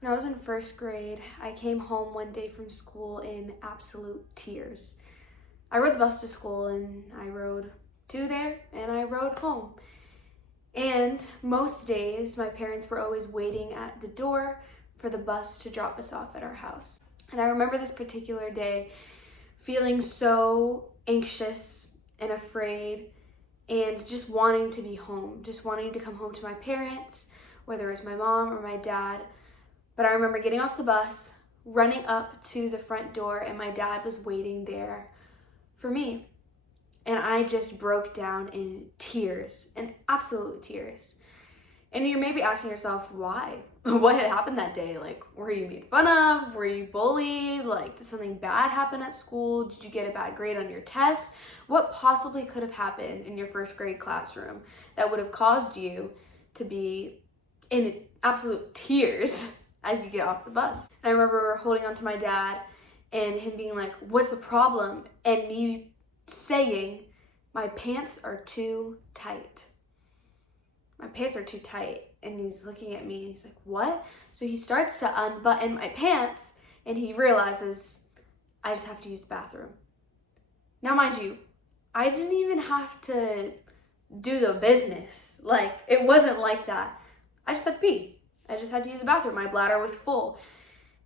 When I was in first grade, I came home one day from school in absolute tears. I rode the bus to school and I rode to there and I rode home. And most days, my parents were always waiting at the door for the bus to drop us off at our house. And I remember this particular day feeling so anxious and afraid and just wanting to be home, just wanting to come home to my parents, whether it was my mom or my dad. But I remember getting off the bus, running up to the front door, and my dad was waiting there for me. And I just broke down in tears, in absolute tears. And you're maybe asking yourself, why? What had happened that day? Like, were you made fun of? Were you bullied? Like, did something bad happen at school? Did you get a bad grade on your test? What possibly could have happened in your first grade classroom that would have caused you to be in absolute tears as you get off the bus? And I remember holding on to my dad and him being like, what's the problem? And me saying, my pants are too tight. My pants are too tight. And he's looking at me and he's like, what? So he starts to unbutton my pants and he realizes I just have to use the bathroom. Now, mind you, I didn't even have to do the business. Like, it wasn't like that. I just had to pee. I just had to use the bathroom. My bladder was full.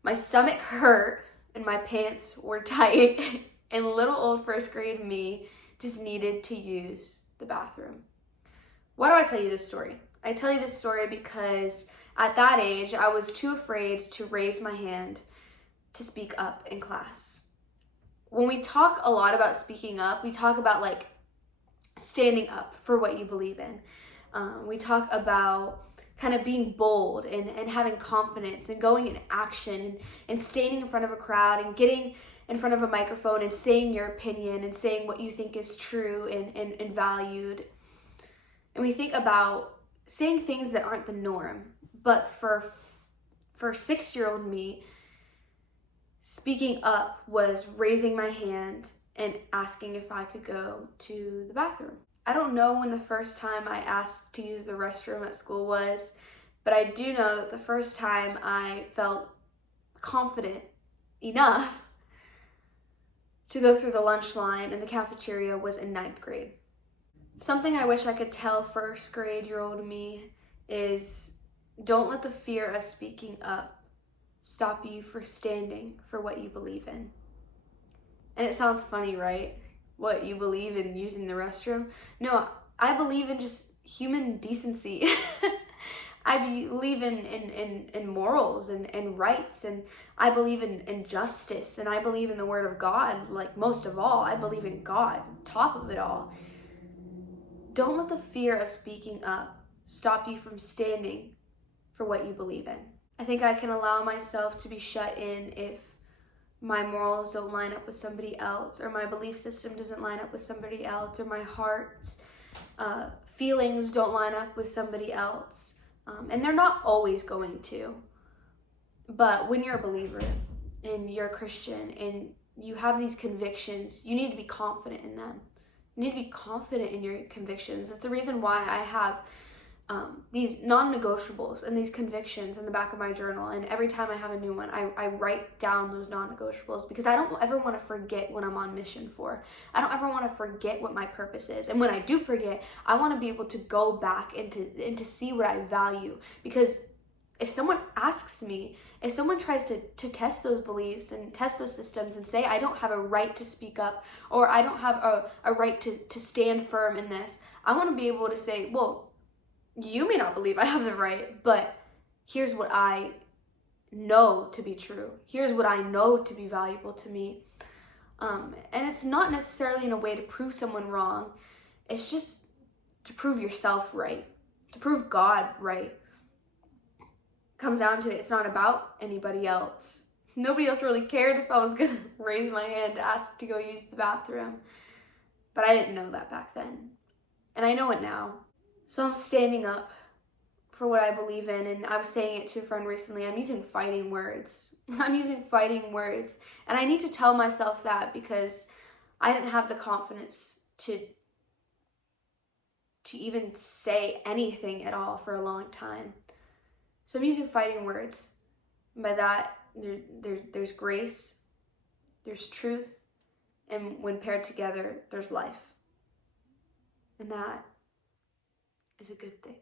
My stomach hurt and my pants were tight. And little old first grade me just needed to use the bathroom. Why do I tell you this story? I tell you this story because at that age, I was too afraid to raise my hand to speak up in class. When we talk a lot about speaking up, we talk about like standing up for what you believe in. We talk about kind of being bold and having confidence and going in action and standing in front of a crowd and getting in front of a microphone and saying your opinion and saying what you think is true and valued. And we think about saying things that aren't the norm. But for 6-year-old me, speaking up was raising my hand and asking if I could go to the bathroom. I don't know when the first time I asked to use the restroom at school was, but I do know that the first time I felt confident enough to go through the lunch line in the cafeteria was in 9th grade. Something I wish I could tell first grade-year-old me is don't let the fear of speaking up stop you for standing for what you believe in. And it sounds funny, right? What you believe in using the restroom? No, I believe in just human decency. I believe in morals and rights, and I believe in justice, and I believe in the word of God. Like most of all, I believe in God, top of it all. Don't let the fear of speaking up stop you from standing for what you believe in. I think I can allow myself to be shut in if my morals don't line up with somebody else, or my belief system doesn't line up with somebody else, or my heart's feelings don't line up with somebody else. And they're not always going to. But when you're a believer and you're a Christian and you have these convictions, you need to be confident in them. You need to be confident in your convictions. That's the reason why I have these non-negotiables and these convictions in the back of my journal. And every time I have a new one, I write down those non-negotiables because I don't ever want to forget what I'm on mission for. I don't ever want to forget what my purpose is. And when I do forget, I want to be able to go back and to see what I value. Because if someone asks me, if someone tries to test those beliefs and test those systems and say I don't have a right to speak up or I don't have a right to stand firm in this, I want to be able to say, well, you may not believe I have the right, but here's what I know to be true. Here's what I know to be valuable to me. And it's not necessarily in a way to prove someone wrong. It's just to prove yourself right, to prove God right. Comes down to it, it's not about anybody else. Nobody else really cared if I was gonna raise my hand to ask to go use the bathroom. But I didn't know that back then. And I know it now. So I'm standing up for what I believe in, and I was saying it to a friend recently, I'm using fighting words. I'm using fighting words, and I need to tell myself that because I didn't have the confidence to even say anything at all for a long time. So I'm using fighting words. By that, there's grace, there's truth, and when paired together, there's life. And that is a good thing.